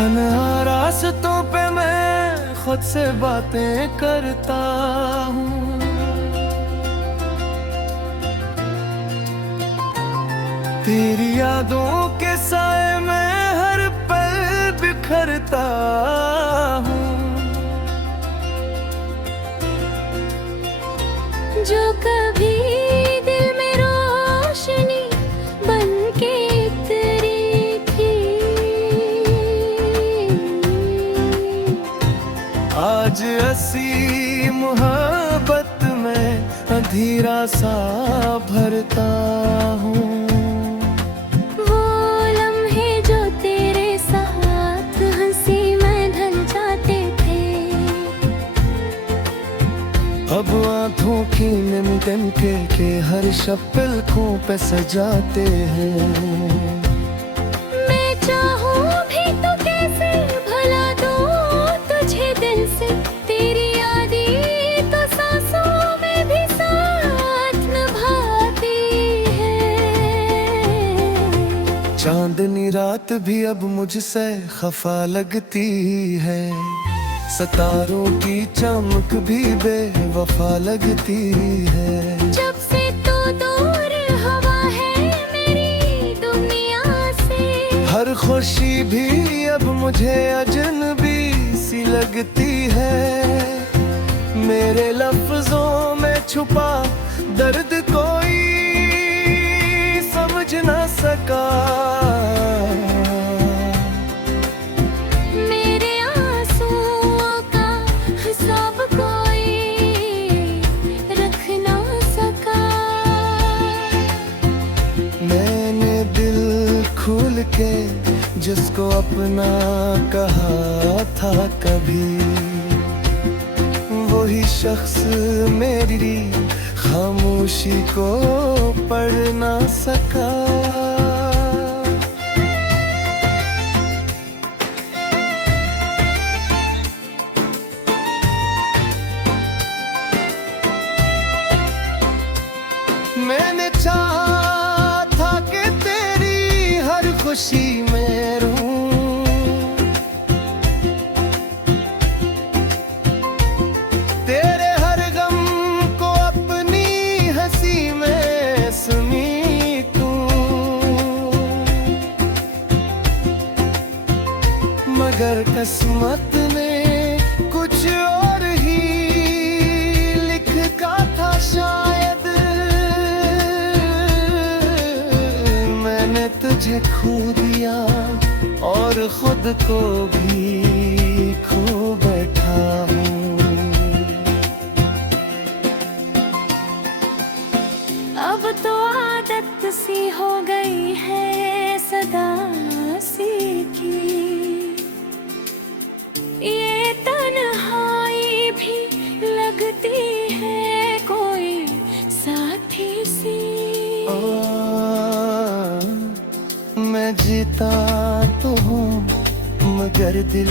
तन्हा रास्तों पे मैं खुद से बातें करता हूँ। तेरी यादों के साए में हर पल बिखरता हूँ। जो कभी दिल में रोशनी बन के उतरी थी, आज ऐसी मोहब्बत में अंधेरा सा भरता हूँ। वो लम्हे जो तेरे साथ हंसी में ढल जाते थे, अब आँखों की निमटन के हर शब्द पलकों पे सजाते हैं। मैं चाहूँ भी तो कैसे भला दूँ तुझे दिल से, तेरी यादें तो सांसों में भी साथ निभाती है। चांदनी रात भी अब मुझसे खफा लगती है, सितारों की चमक भी बेवफा लगती है। जब से तू दूर हवा है मेरी दुनिया से, हर खुशी भी अब मुझे अजनबी सी लगती है। मेरे लफ्जों में छुपा दर्द कोई समझ न सका। मेरे आंसुओं का हिसाब कोई रख ना सका। मैंने दिल खोल के जिसको अपना कहा था कभी, वही शख्स मेरी खामोशी को पढ़ ना सका। मैंने चाहा था कि तेरी हर खुशी में रहूं, तेरे हर गम को अपनी हंसी में समेटूं, मगर किस्मत ने कुछ और ही लिखा था शायद। मैंने तुझे खो दिया और खुद को भी खो बैठा हूँ। अब तो आदत सी हो गई है सदा सी की, ये तन्हाई भी लगती है कोई साथी सी। मैं जीता तो हूँ मगर दिल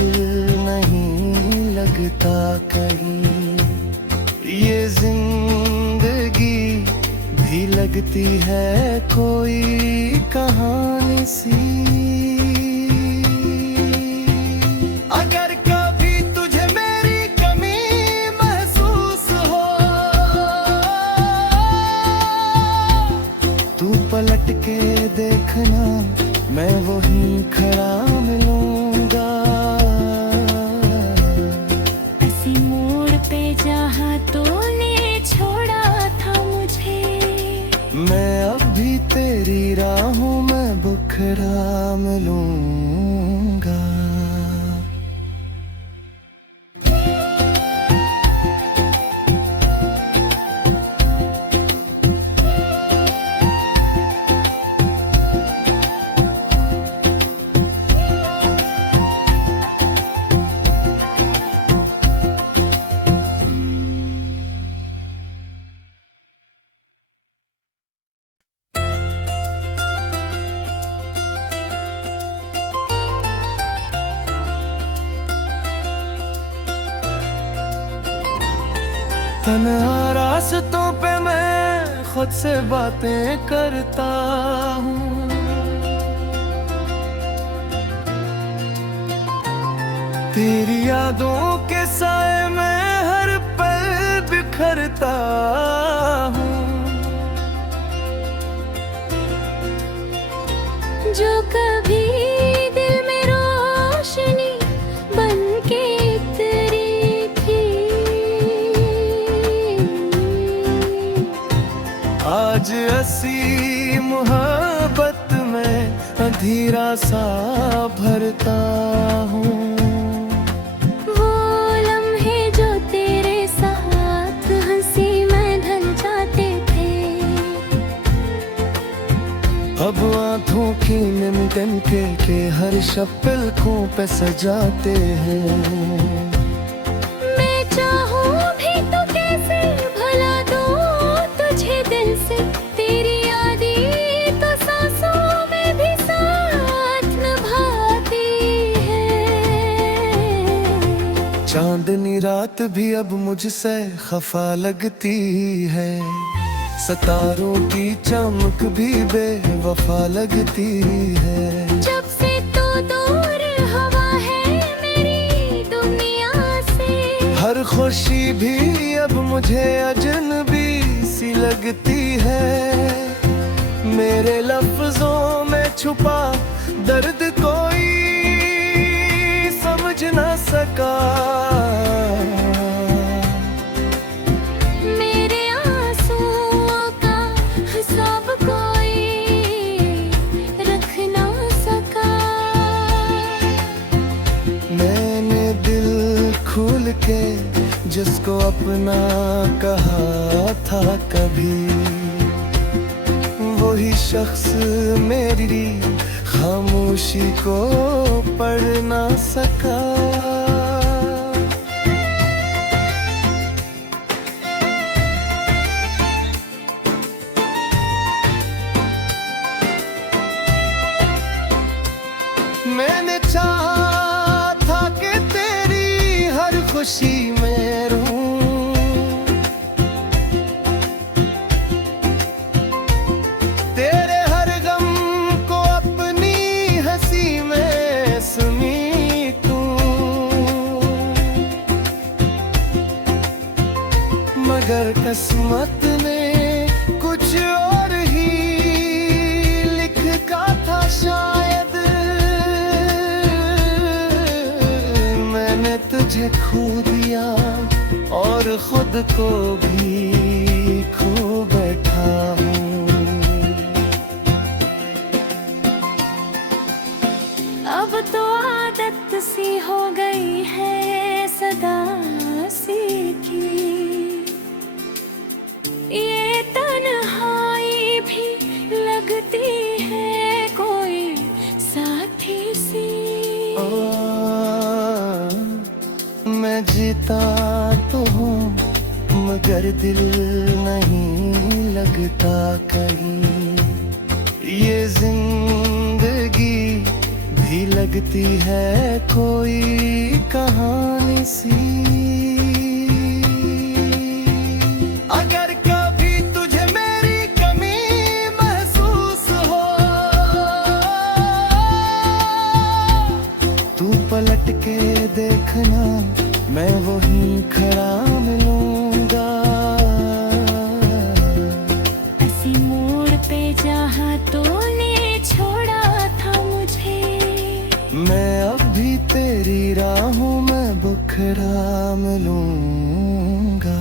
नहीं लगता कहीं। ये जिंदगी भी लगती है कोई कहानी सी। अगर कभी तुझे मेरी कमी महसूस हो, तू पलट के देखना मैं वहीं खड़ा मिलूंगा। ऐसी मोड़ पे जहाँ तूने छोड़ा था मुझे, मैं अब भी तेरी राहों में बुखरा मिलूंगा। तन्हा रास्तों पे मैं खुद से बातें करता हूँ। तेरी यादों के साए में हर पल बिखरता हूँ। जो कभी दिल में रोशनी बन के उतरी थी, आज ऐसी मोहब्बत में अंधेरा सा भरता हूँ। वो लम्हे जो तेरे साथ हंसी में ढल जाते थे, अब आँखों की निमगन के हर शब्द पलकों पे सजाते हैं। मैं चाहूँ भी तो कैसे भुला दूँ तुझे दिल से, तेरी यादें तो सांसों में भी साथ निभाती है। चांदनी रात भी अब मुझसे खफा लगती है, सितारों की चमक भी बेवफा लगती है। जब से तू दूर हवा है मेरी दुनिया से, हर खुशी भी अब मुझे अजनबी सी लगती है। मेरे लफ्जों में छुपा दर्द कोई समझ न सका। मेरे आंसुओं का हिसाब कोई रख ना सका। मैंने दिल खोल के जिसको अपना कहा था कभी, वही शख्स मेरी खामोशी को पढ़ ना सका। मैंने चाहा था कि तेरी हर खुशी में रहूं, तेरे हर गम को अपनी हंसी में समेटूं। मगर किस्मत ने कुछ और ही लिखा था शायद। मैंने तुझे खो दिया और खुद को भी खो बैठा हूँ। अब तो आदत सी हो गई है सदा सी की, ये तन्हाई भी लगती है कोई साथी सी। मैं जीता तो हूँ मगर दिल नहीं लगता कहीं। ये जिंदगी भी लगती है कोई कहानी सी। अगर कभी तुझे मेरी कमी महसूस हो, तू पलट के देखना मैं वहीं खड़ा मिलूंगा। ऐसी मोड़ पे जहाँ तूने छोड़ा था मुझे, मैं अब भी तेरी राहों में बुखरा मिलूंगा।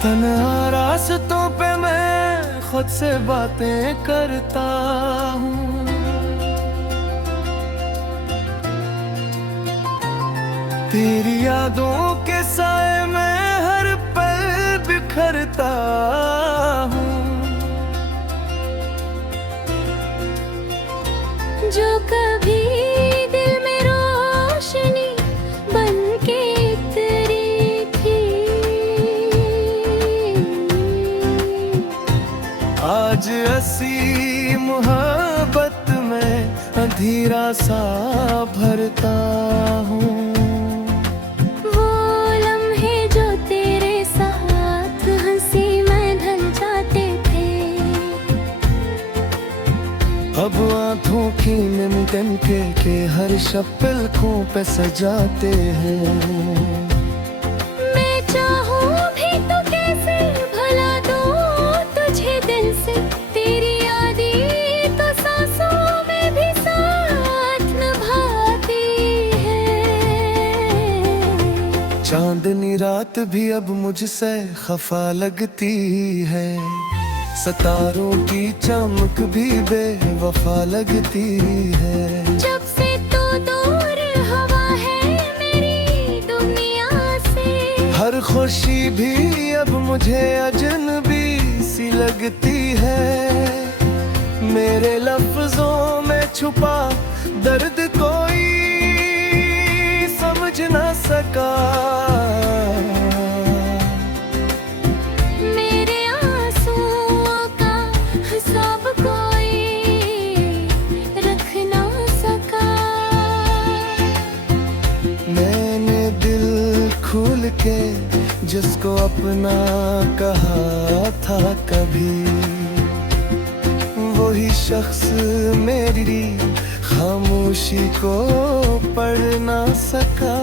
तन्हा रास्तों पे मैं खुद से बातें करता हूँ। तेरी यादों के साए में हर पल बिखरता हूँ। सा भरता हूँ। वो लम्हे जो तेरे साथ हंसी में ढल जाते थे, अब आँखों की निमगन के हर शब पलकों पे सजाते हैं। मैं चाहूँ भी तो कैसे भला दूँ तुझे दिल से, तेरी यादें तो सांसों में भी साथ निभाती है। चांदनी रात भी अब मुझसे खफा लगती है, सितारों की चमक भी बेवफा लगती है। जब से तू दूर हवा है मेरी दुनिया से, हर खुशी भी अब मुझे अजनबी सी लगती है। मेरे लफ्जों में छुपा दर्द कोई समझ न सका। मेरे आंसुओं का हिसाब कोई रख ना सका। मैंने दिल खोल के जिसको अपना कहा था कभी, वही शख्स मेरी खामोशी को पढ़ ना सका।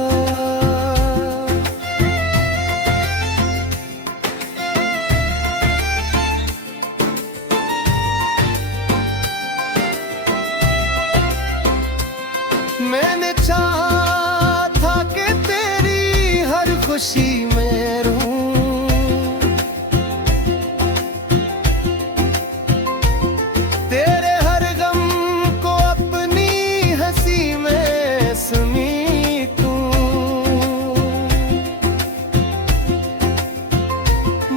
मैंने चाहा था कि तेरी हर खुशी में रहूं, तेरे हर गम को अपनी हंसी में समेटूं।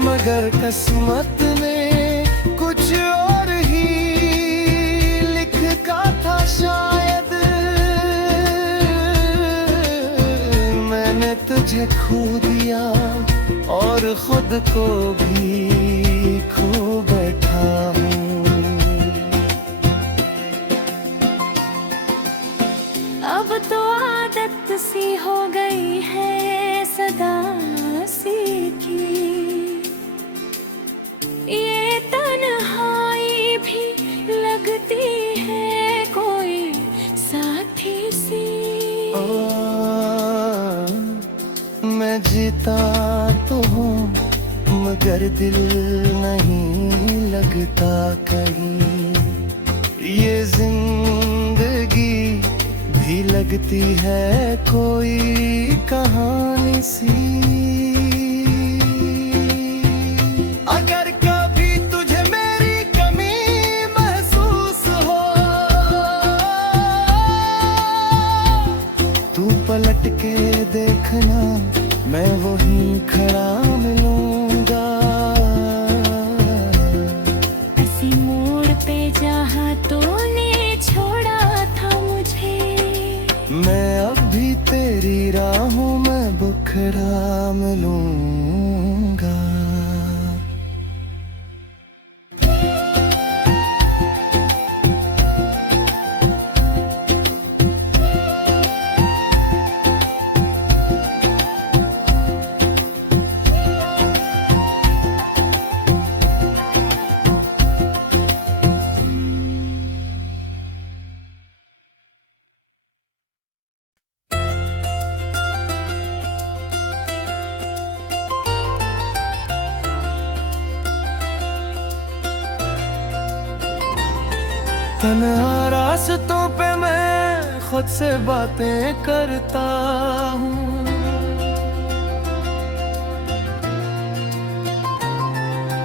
मगर किस्मत ने कुछ और ही लिखा था शायद। मैंने तुझे खो दिया और खुद को भी खो बैठा हूँ। अब तो आदत सी हो गई है सदा सी की, ये तन्हाई भी लगती है कोई साथी सी। मैं जीता तो हूँ मगर दिल नहीं लगता कहीं। ये जिंदगी भी लगती है कोई कहानी सी। अगर कभी तुझे मेरी कमी महसूस हो, तू पलट के देखना मैं वहीं खड़ा मिलूंगा। ऐसी मोड़ पे जहाँ तूने छोड़ा था मुझे, मैं अब भी तेरी राहों में बुखरा मिलूंगा। तन्हा रास्तों पे मैं खुद से बातें करता हूँ।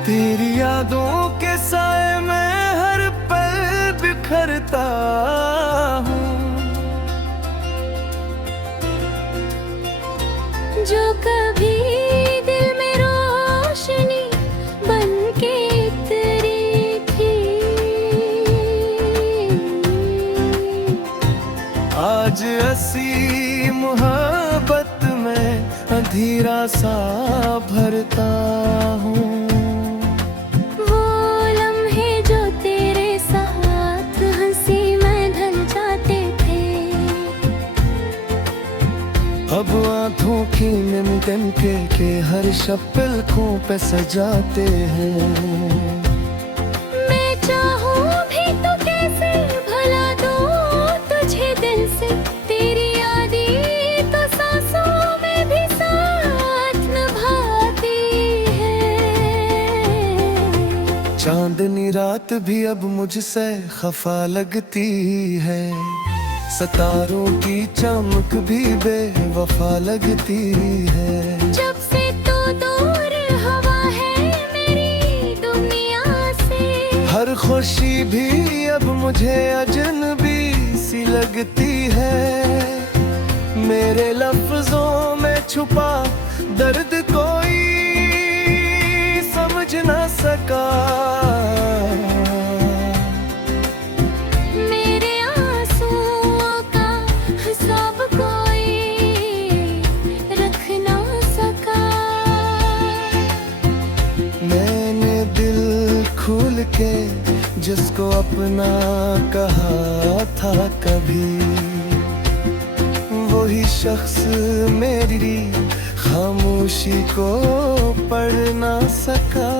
तेरी यादों के साए में हर पल बिखरता हूँ। जो कभी दिल में रोशनी बन के उतरी थी, आज ऐसी मोहब्बत में अंधेरा सा भरता हूँ। वो लम्हे जो तेरे साथ हंसी में ढल जाते थे, अब आँखों की निमगन के हर शब पलकों पे सजाते हैं। मैं चाहूं भी तो कैसे भला दूं तुझे दिल से, तेरी यादें तो सांसों में भी साथ निभाती है। चांदनी रात भी अब मुझसे खफा लगती है, सितारों की चमक भी बेवफा लगती है। जब से तो दूर हवा है मेरी दुनिया से, हर खुशी भी अब मुझे अजनबी सी लगती है। मेरे लफ्जों में छुपा दर्द कोई समझ ना सका। खुल के जिसको अपना कहा था कभी, वही शख्स मेरी खामोशी को पढ़ ना सका।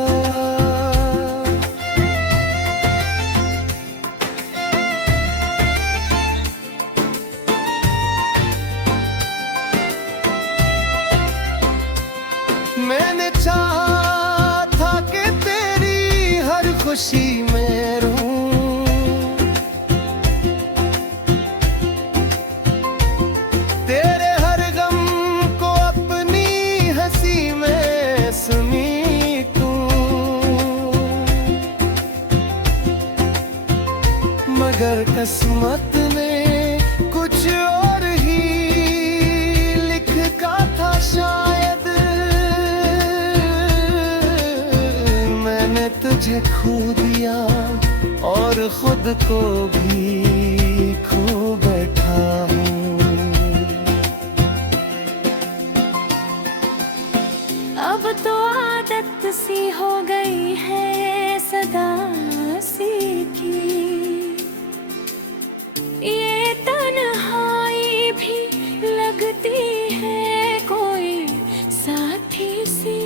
मैंने चाहा था कि तेरी हर खुशी में रहूं, तेरे हर गम को अपनी हंसी में समेटूं, मगर किस्मत ने कुछ और ही लिखा था शायद। तुझे खो दिया और खुद को भी खो बैठा हूँ। अब तो आदत सी हो गई है सदा सी की, ये तन्हाई भी लगती है कोई साथी सी।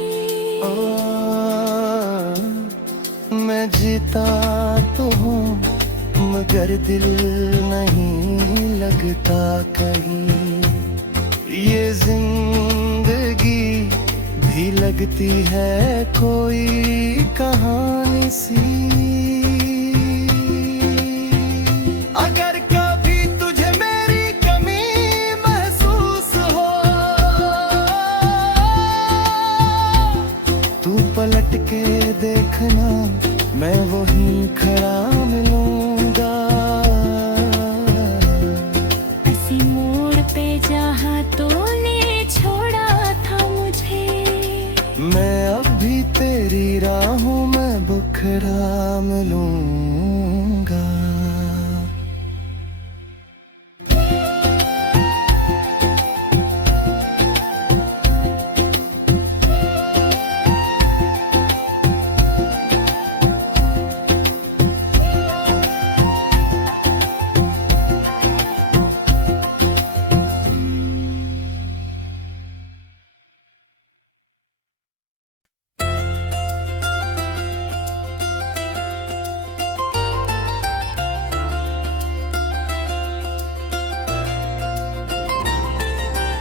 मैं जीता तो हूँ मगर दिल नहीं लगता कहीं, ये जिंदगी भी लगती है कोई कहानी सी। अगर कभी तुझे मेरी कमी महसूस हो, तू पलट के देखना मैं वहीं खड़ा मिलूंगा। इसी मोड़ पे जहाँ तूने छोड़ा था मुझे, मैं अब भी तेरी राहों में बुखरा मिलूंगा।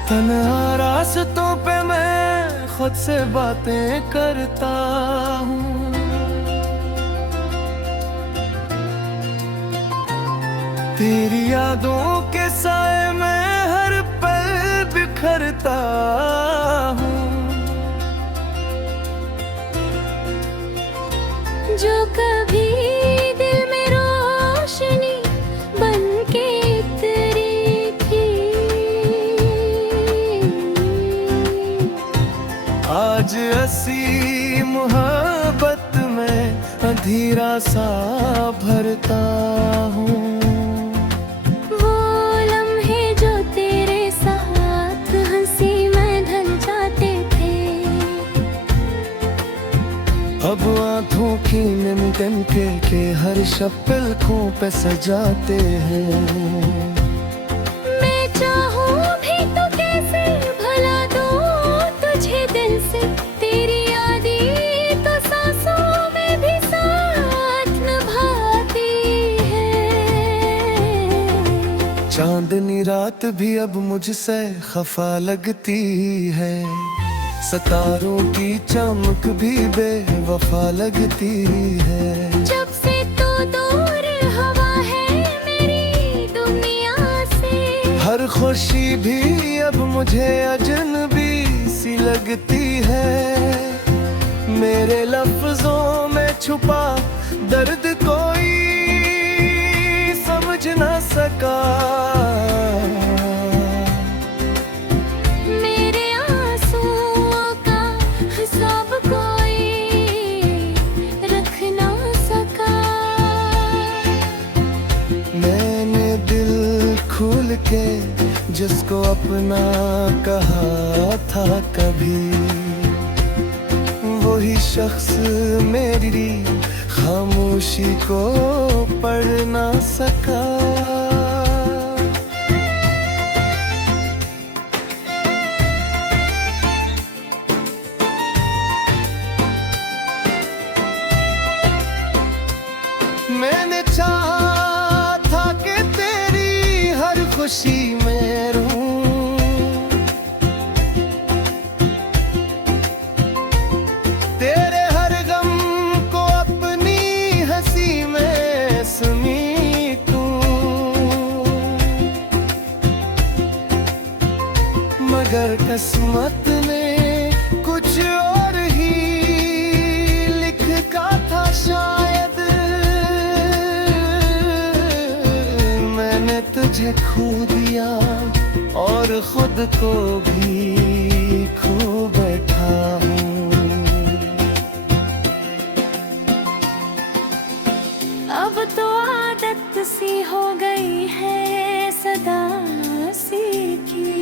तन्हा रास्तों पे मैं खुद से बातें करता हूँ, तेरी यादों के साए में हर पल बिखरता हूँ। जो कभी दिल में रोशनी बनके उतरी थी, आज ऐसी मोहब्बत में अंधेरा सा भरता हूँ। वो लम्हे जो तेरे साथ हंसी में ढल जाते थे, अब आँखों की निमगन के हर शब पलकों पे सजाते हैं। मैं चाहूं भी तो कैसे रात भी अब मुझसे खफा लगती है, सितारों की चमक भी बेवफा लगती है। जब से तो दूर हवा है मेरी दुनिया से, हर खुशी भी अब मुझे अजनबी सी लगती है। मेरे लफ्जों में छुपा दर्द कोई समझ न सका। मेरे आंसुओं का हिसाब कोई रख ना सका। मैंने दिल खोल के जिसको अपना कहा था कभी, वही शख्स मेरी खामोशी को पढ़ ना सका। मैंने चाहा था कि तेरी हर खुशी में रहूं, तेरे हर गम को अपनी हंसी में समेटूं। मगर किस्मत ने कुछ और ही लिखा था शायद। मैंने तुझे खो दिया और खुद को भी खो बैठा हूँ। अब तो आदत सी हो गई है सदा सी की,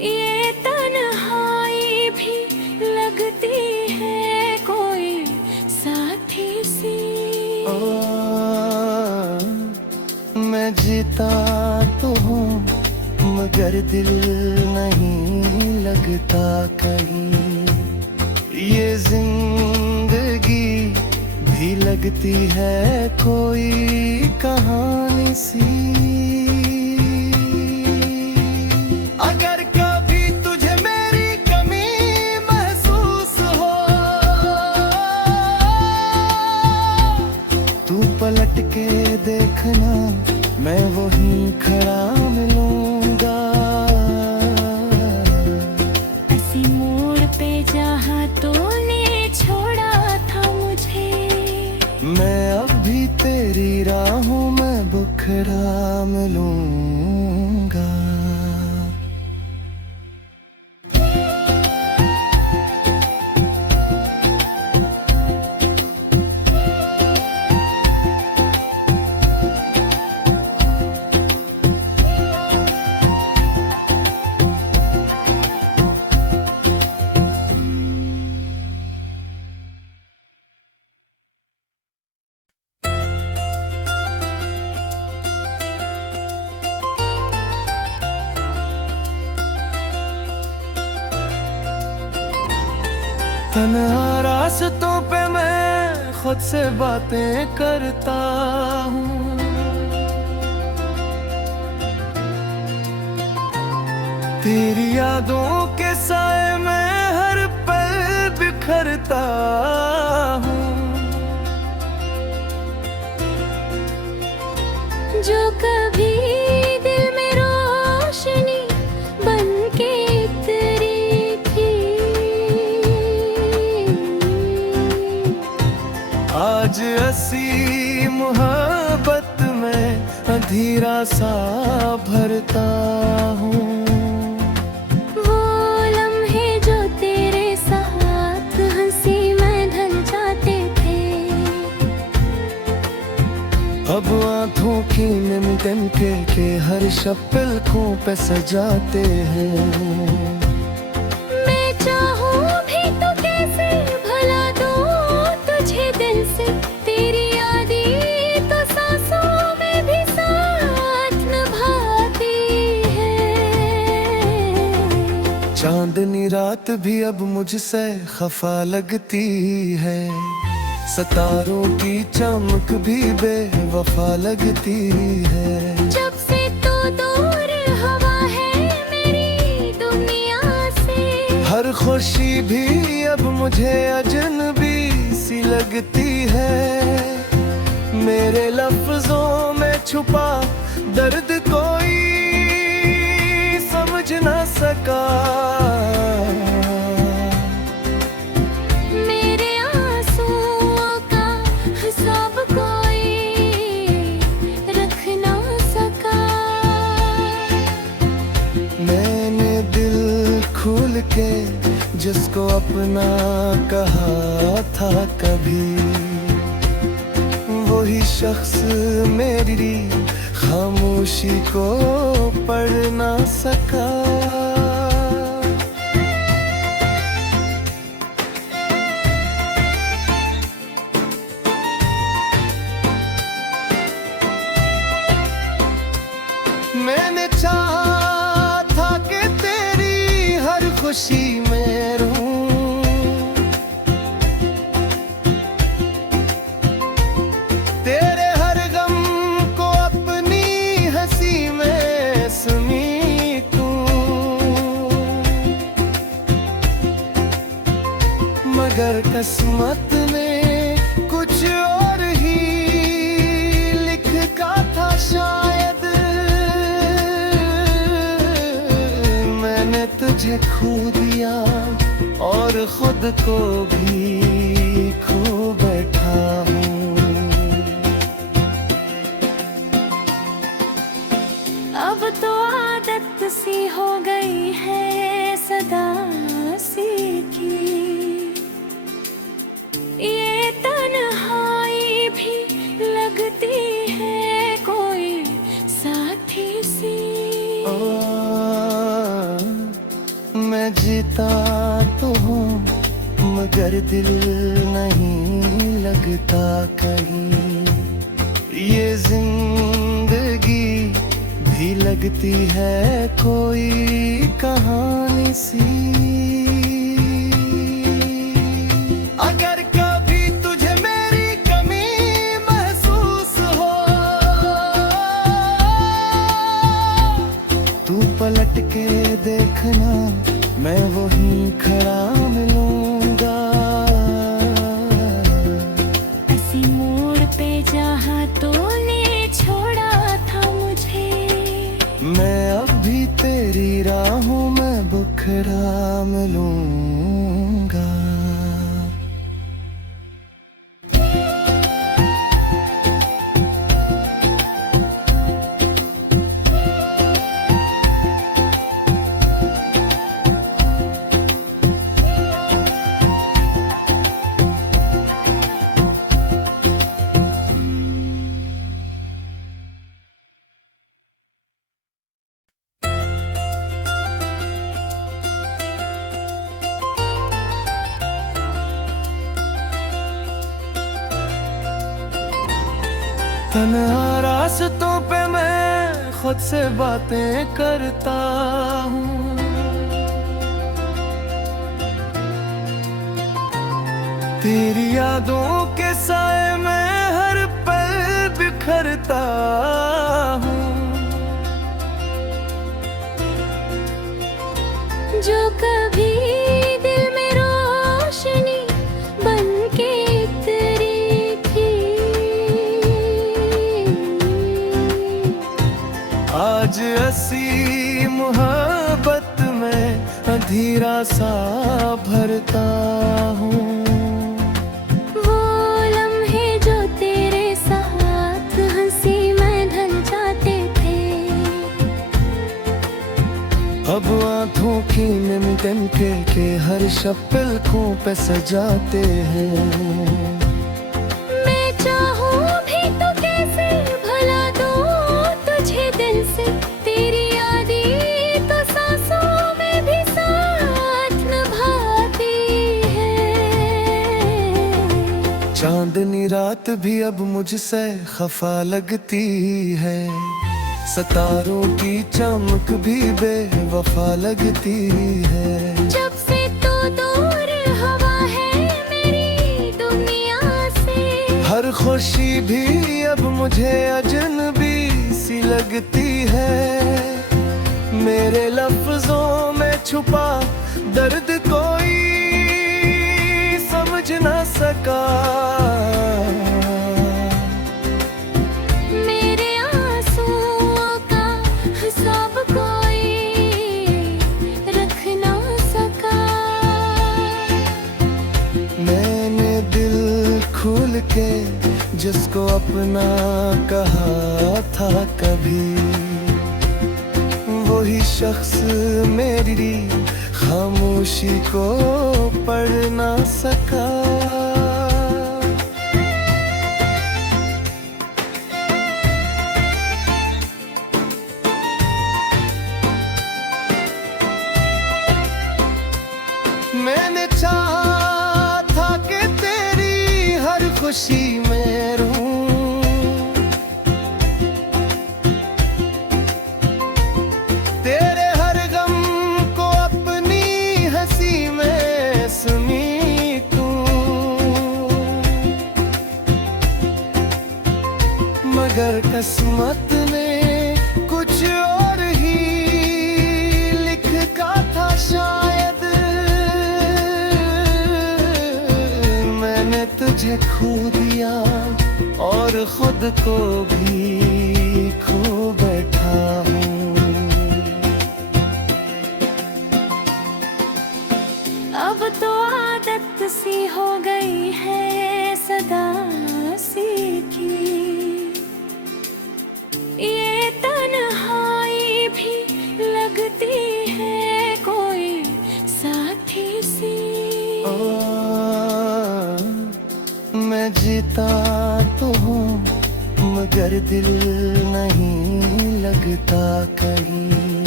ये तन्हाई भी लगती है कोई साथी सी। मैं जीता तो हूँ मगर दिल नहीं लगता कहीं। ये जिंदगी भी लगती है कोई कहानी सी। अगर कभी तुझे मेरी कमी महसूस हो, तू पलट के देखना मैं वहीं खड़ा मिलूंगा। ऐसी मोड़ पे जहाँ तूने छोड़ा था मुझे, मैं अब भी तेरी राहों में बुखरा मिलूंगा। तन्हा रास्तों पे मैं खुद से बातें करता हूँ, तेरी यादों के साए में हर पल बिखरता हूँ। जो कभी दिल में रोशनी बन के उतरी थी, आज ऐसी मोहब्बत में अंधेरा सा भरता हूँ। वो लम्हे जो तेरे साथ हंसी में ढल जाते थे, अब आँखों की निमटन के हर शब पलकों पे सजाते हैं। मैं चाहूँ भी तो कैसे भुला दूँ तुझे दिल से, तेरी यादें तो सांसों में भी साथ निभाती है। चांदनी रात भी अब मुझसे खफा लगती है, सितारों की चमक भी बेवफा लगती है। जब से खुशी भी अब मुझे अजनबी सी लगती है। मेरे लफ्जों में छुपा दर्द कोई समझ ना सका। मेरे आंसुओं का हिसाब कोई रख ना सका। मैंने दिल खोल के जिसको अपना कहा था कभी, वही शख्स मेरी खामोशी को पढ़ ना सका। मैंने चाहा था कि तेरी हर खुशी में रहूं, तेरे हर गम को अपनी हंसी में समेटूं। मगर किस्मत ने कुछ और ही लिखा था शायद। मैंने तुझे खो दिया और खुद को भी खो बैठा हूँ। अब तो आदत सी हो गई है सदा सी की, ये तन्हाई भी लगती है कोई साथी सी। मैं जीता तो हूँ मगर दिल नहीं लगता कहीं। ये जिंदगी भी लगती है कोई कहानी सी। अगर कभी तुझे मेरी कमी महसूस हो, तू पलट के देखना मैं वहीं खड़ा मिलूंगा। ऐसी मोड़ पे जहाँ तूने छोड़ा था मुझे, मैं अब भी तेरी राहों में बुखरा मिलूंगा। तन्हा रास्तों पे मैं खुद से बातें करता हूँ। तेरी यादों के साए में हर पल बिखरता हूँ। जो कभी दिल में रोशनी बन के उतरी थी, आज ऐसी मोहब्बत में अंधेरा सा भरता हूँ। वो लम्हे जो तेरे साथ हंसी में ढल जाते थे, अब आँखों की नमी तिनके के हर शब पलकों पे सजाते हैं। मैं चाहूँ भी तो कैसे भुला दूँ तुझे दिल से, तेरी यादें तो सांसों में भी साथ निभाती है। चांदनी रात भी अब मुझसे खफा लगती है, सितारों की चमक भी बेवफा लगती है। जब से तो दूर हवा है मेरी दुनिया से, हर खुशी भी अब मुझे अजनबी सी लगती है। मेरे लफ्जों में छुपा दर्द कोई के जिसको अपना कहा था कभी, वही शख्स मेरी खामोशी को पढ़ ना सका। मैंने चाहा था कि तेरी हर खुशी में रहूं, तेरे हर गम को अपनी हंसी में समेटूं, मगर किस्मत ने कुछ और ही लिखा था शायद। मैंने तुझे खो दिया और खुद को भी खो बैठा हूँ। अब तो आदत सी हो गई है सदा सी की, ये तन्हाई भी लगती है कोई साथी सी। मैं जीता तो हूँ मगर दिल नहीं लगता कहीं,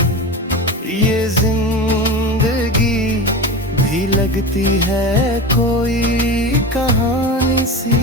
ये जिंदगी भी लगती है कोई कहानी सी।